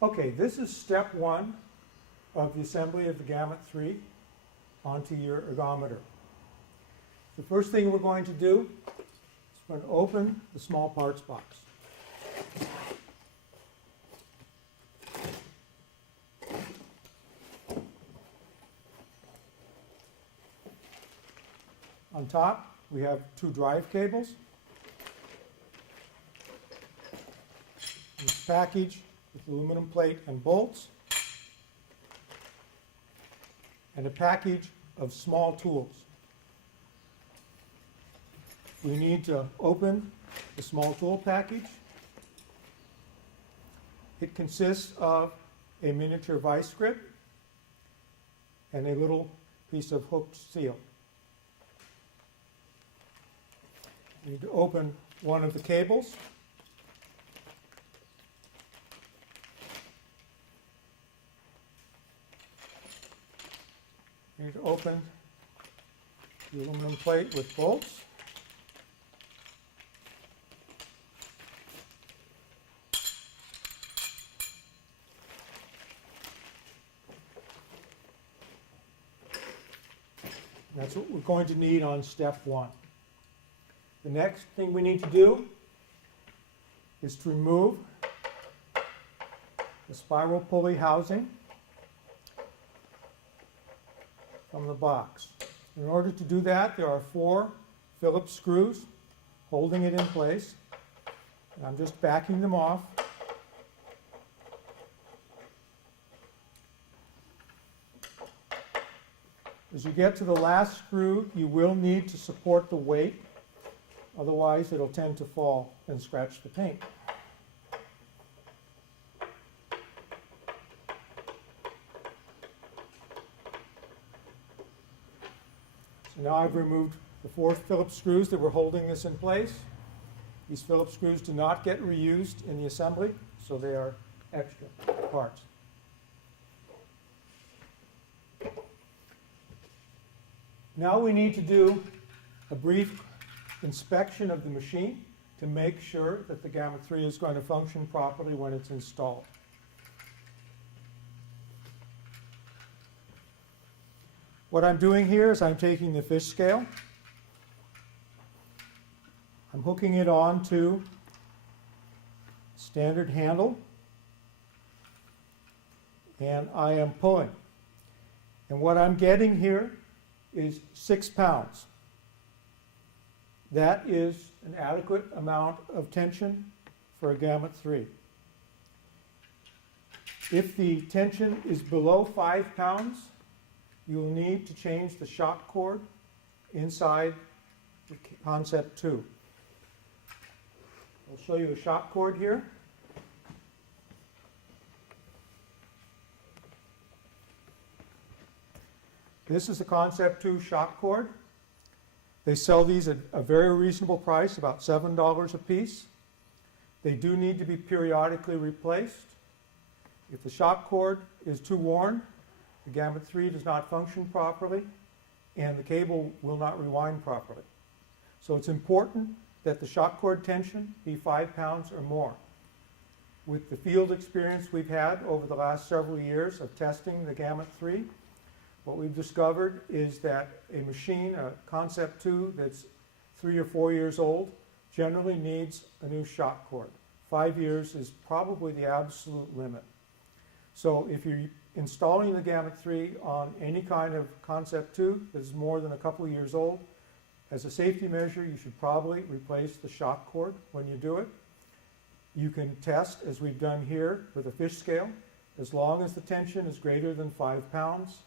Okay, this is step one of the assembly of the Gamut 3 onto your ergometer. The first thing we're going to do is we're going to open the small parts box. On top, we have two drive cables. This package with aluminum plate and bolts, and a package of small tools. We need to open the small tool package. It consists of a miniature vice grip and a little piece of hooked seal. We need to open one of the cables. We need to open the aluminum plate with bolts. That's what we're going to need on step one. The next thing we need to do is to remove the spiral pulley housing from the box. In order to do that, there are 4 Phillips screws holding it in place. And I'm just backing them off. As you get to the last screw, you will need to support the weight. Otherwise, it'll tend to fall and scratch the paint. So now I've removed the 4 Phillips screws that were holding this in place. These Phillips screws do not get reused in the assembly, so they are extra parts. Now we need to do a brief inspection of the machine to make sure that the Gamut 3 is going to function properly when it's installed. What I'm doing here is I'm taking the fish scale, I'm hooking it onto standard handle, and I am pulling. And what I'm getting here is 6 pounds. That is an adequate amount of tension for a Gamut 3. If the tension is below 5 pounds, you'll need to change the shock cord inside the Concept 2. I'll show you a shock cord here. This is the Concept 2 shock cord. They sell these at a very reasonable price, about $7 a piece. They do need to be periodically replaced. If the shock cord is too worn, the Gamut 3 does not function properly, and the cable will not rewind properly. So it's important that the shock cord tension be 5 pounds or more. With the field experience we've had over the last several years of testing the Gamut 3, what we've discovered is that a machine, a Concept 2 that's 3 or 4 years old, generally needs a new shock cord. 5 years is probably the absolute limit. So if you're installing the Gamut 3 on any kind of Concept 2 that is more than a couple of years old, as a safety measure, you should probably replace the shock cord when you do it. You can test, as we've done here, with a fish scale. As long as the tension is greater than 5 pounds,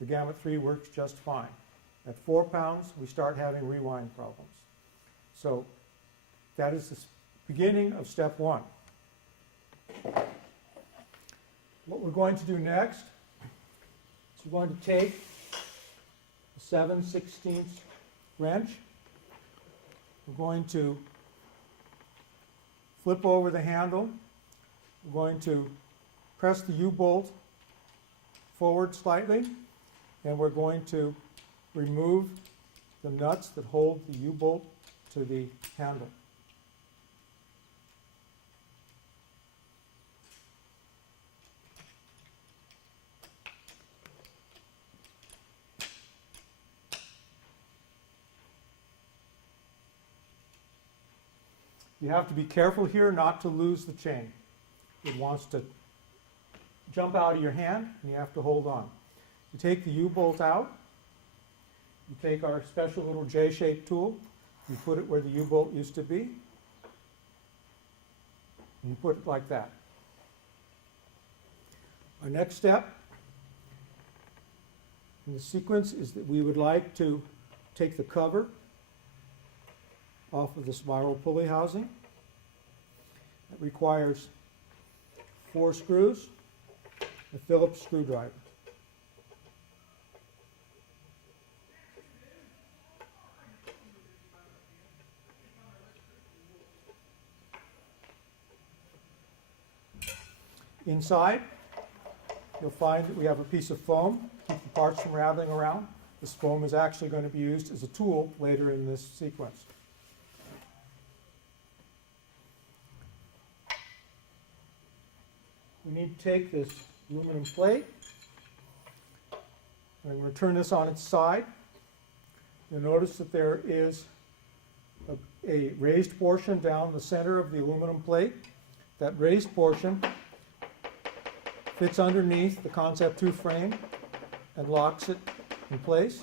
the Gamut 3 works just fine. At 4 pounds, we start having rewind problems. So that is the beginning of step one. What we're going to do next is we're going to take a 7/16 wrench. We're going to flip over the handle. We're going to press the U-bolt forward slightly, and we're going to remove the nuts that hold the U-bolt to the handle. You have to be careful here not to lose the chain. It wants to jump out of your hand, and you have to hold on. You take the U-bolt out. You take our special little J-shaped tool. You put it where the U-bolt used to be. And you put it like that. Our next step in the sequence is that we would like to take the cover off of the spiral pulley housing. It requires 4 screws, a Phillips screwdriver. Inside, you'll find that we have a piece of foam to keep the parts from rattling around. This foam is actually going to be used as a tool later in this sequence. We need to take this aluminum plate. I'm going to turn this on its side. You'll notice that there is a raised portion down the center of the aluminum plate. That raised portion fits underneath the Concept 2 frame and locks it in place.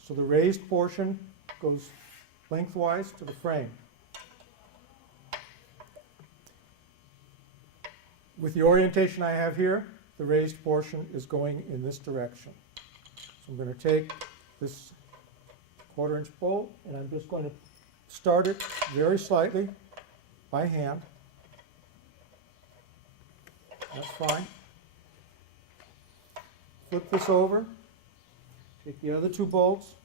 So the raised portion goes lengthwise to the frame. With the orientation I have here, the raised portion is going in this direction. So I'm going to take this 1/4 inch bolt and I'm just going to start it very slightly by hand. That's fine. Flip this over, take the other 2 bolts.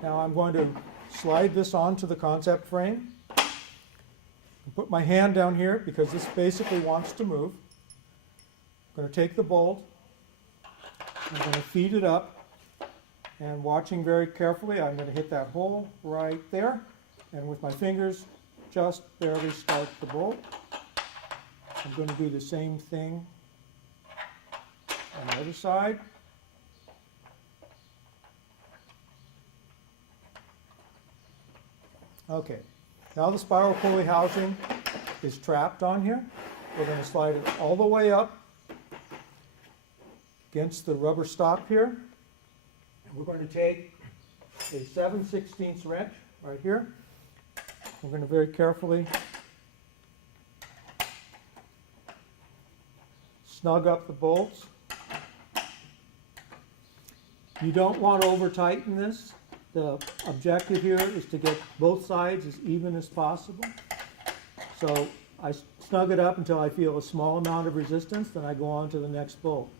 Now I'm going to slide this onto the concept frame. Put my hand down here because this basically wants to move. I'm going to take the bolt, I'm going to feed it up, and watching very carefully, I'm going to hit that hole right there, and with my fingers just barely start the bolt. I'm going to do the same thing on the other side. Okay, now the spiral pulley housing is trapped on here. We're going to slide it all the way up against the rubber stop here. And we're going to take a 7/16 wrench right here. We're going to very carefully snug up the bolts. You don't want to over tighten this. The objective here is to get both sides as even as possible. So I snug it up until I feel a small amount of resistance, then I go on to the next bolt.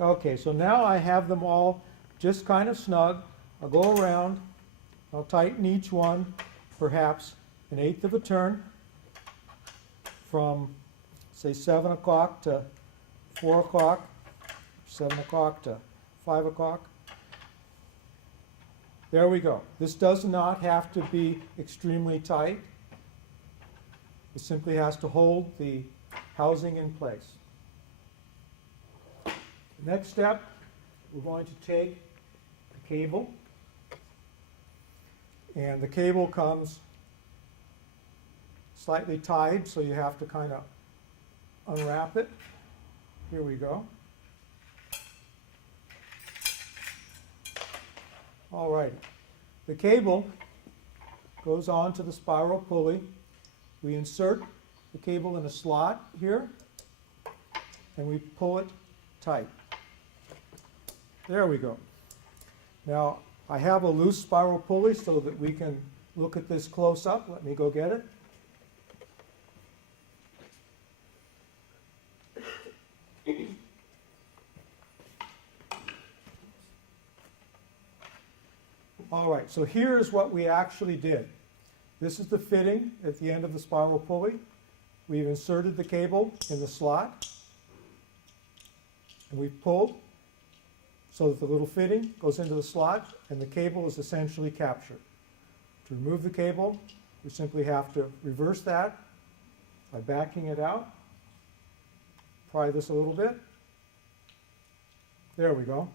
Okay, so now I have them all just kind of snug. I'll go around, I'll tighten each one perhaps 1/8 of a turn from say 7 o'clock to 4 o'clock, 7 o'clock to 5 o'clock. There we go. This does not have to be extremely tight. It simply has to hold the housing in place. Next step, we're going to take the cable, and the cable comes slightly tied, so you have to kind of unwrap it. Here we go. All right, the cable goes on to the spiral pulley. We insert the cable in a slot here, and we pull it tight. There we go. Now, I have a loose spiral pulley so that we can look at this close up. Let me go get it. All right, so here's what we actually did. This is the fitting at the end of the spiral pulley. We've inserted the cable in the slot, and we've pulled so that the little fitting goes into the slot and the cable is essentially captured. To remove the cable, we simply have to reverse that by backing it out. Pry this a little bit. There we go.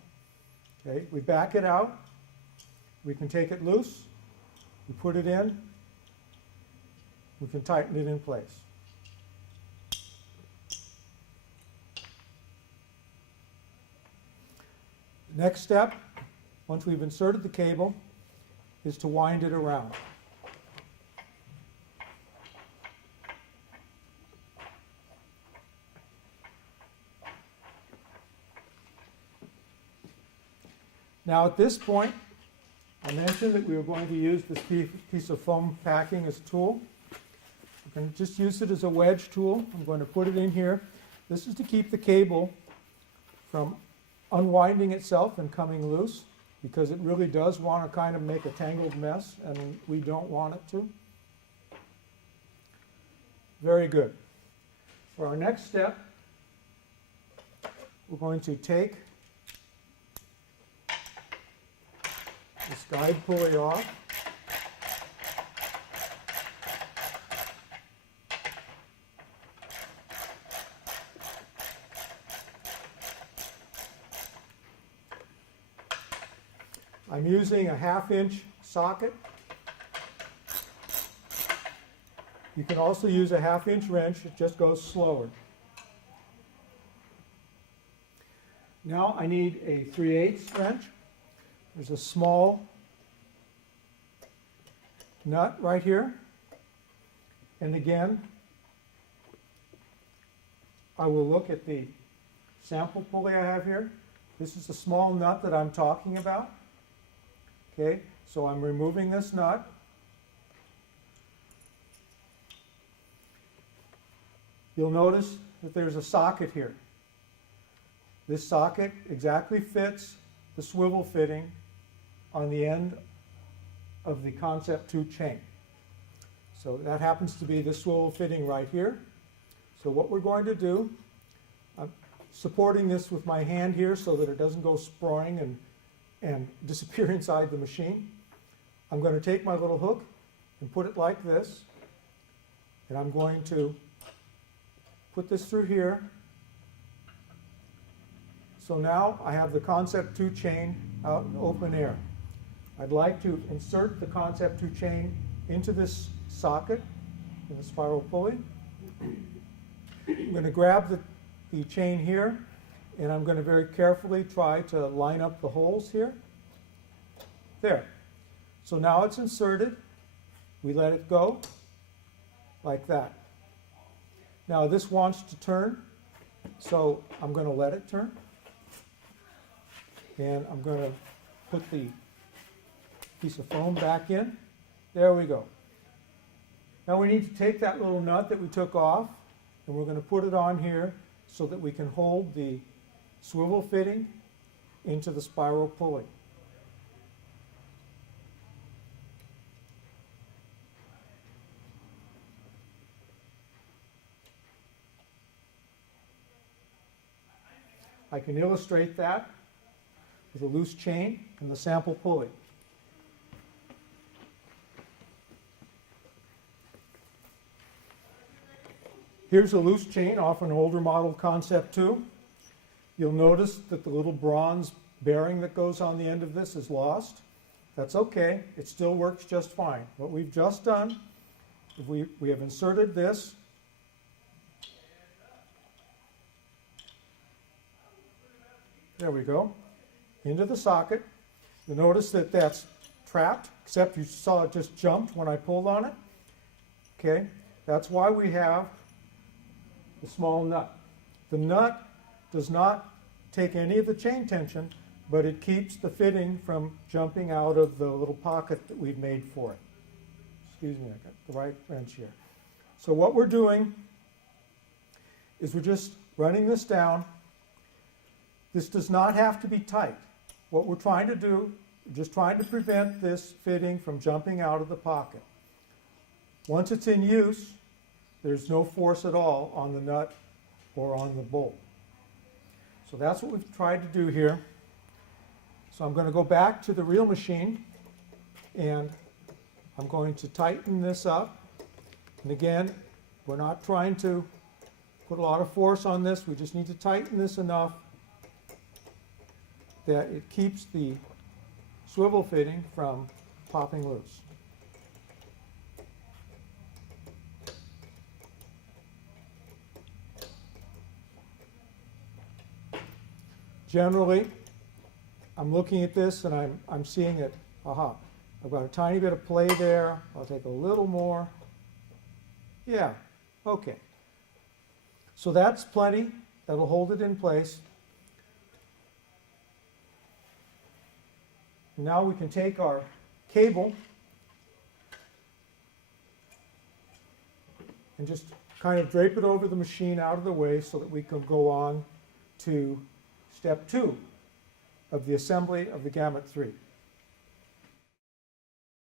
Okay, we back it out. We can take it loose. We put it in. We can tighten it in place. Next step, once we've inserted the cable, is to wind it around. Now at this point, I mentioned that we were going to use this piece of foam packing as a tool. I'm going to just use it as a wedge tool. I'm going to put it in here. This is to keep the cable from unwinding itself and coming loose, because it really does want to kind of make a tangled mess, and we don't want it to. Very good. For our next step, we're going to take this guide pulley off. I'm using a 1/2 inch socket. You can also use a 1/2 inch wrench, it just goes slower. Now I need a 3/8 wrench. There's a small nut right here. And again, I will look at the sample pulley I have here. This is the small nut that I'm talking about. Okay, so I'm removing this nut. You'll notice that there's a socket here. This socket exactly fits the swivel fitting on the end of the Concept 2 chain. So that happens to be the swivel fitting right here. So what we're going to do, I'm supporting this with my hand here so that it doesn't go sprawling and disappear inside the machine. I'm going to take my little hook and put it like this, and I'm going to put this through here. So now I have the Concept 2 chain out in open air. I'd like to insert the Concept 2 chain into this socket in the spiral pulley. I'm going to grab the chain here, and I'm going to very carefully try to line up the holes here. There. So now it's inserted. We let it go like that. Now this wants to turn, so I'm going to let it turn. And I'm going to put the piece of foam back in. There we go. Now we need to take that little nut that we took off, and we're going to put it on here so that we can hold the swivel fitting into the spiral pulley. I can illustrate that with a loose chain and the sample pulley. Here's a loose chain off an older model Concept 2. You'll notice that the little bronze bearing that goes on the end of this is lost. That's okay, it still works just fine. What we've just done, we have inserted this there we go, into the socket. You'll notice that that's trapped, except you saw it just jumped when I pulled on it. Okay, that's why we have the small nut. The nut does not take any of the chain tension, but it keeps the fitting from jumping out of the little pocket that we've made for it. Excuse me, I got the right wrench here. So what we're doing is we're just running this down. This does not have to be tight. What we're trying to do, we're just trying to prevent this fitting from jumping out of the pocket. Once it's in use, there's no force at all on the nut or on the bolt. So that's what we've tried to do here. So I'm going to go back to the real machine, and I'm going to tighten this up. And again, we're not trying to put a lot of force on this. We just need to tighten this enough that it keeps the swivel fitting from popping loose. Generally, I'm looking at this and I'm seeing it, aha, I've got a tiny bit of play there. I'll take a little more. Yeah, okay. So that's plenty. That'll hold it in place. Now we can take our cable and just kind of drape it over the machine out of the way so that we can go on to step 2 of the assembly of the Gamut 3.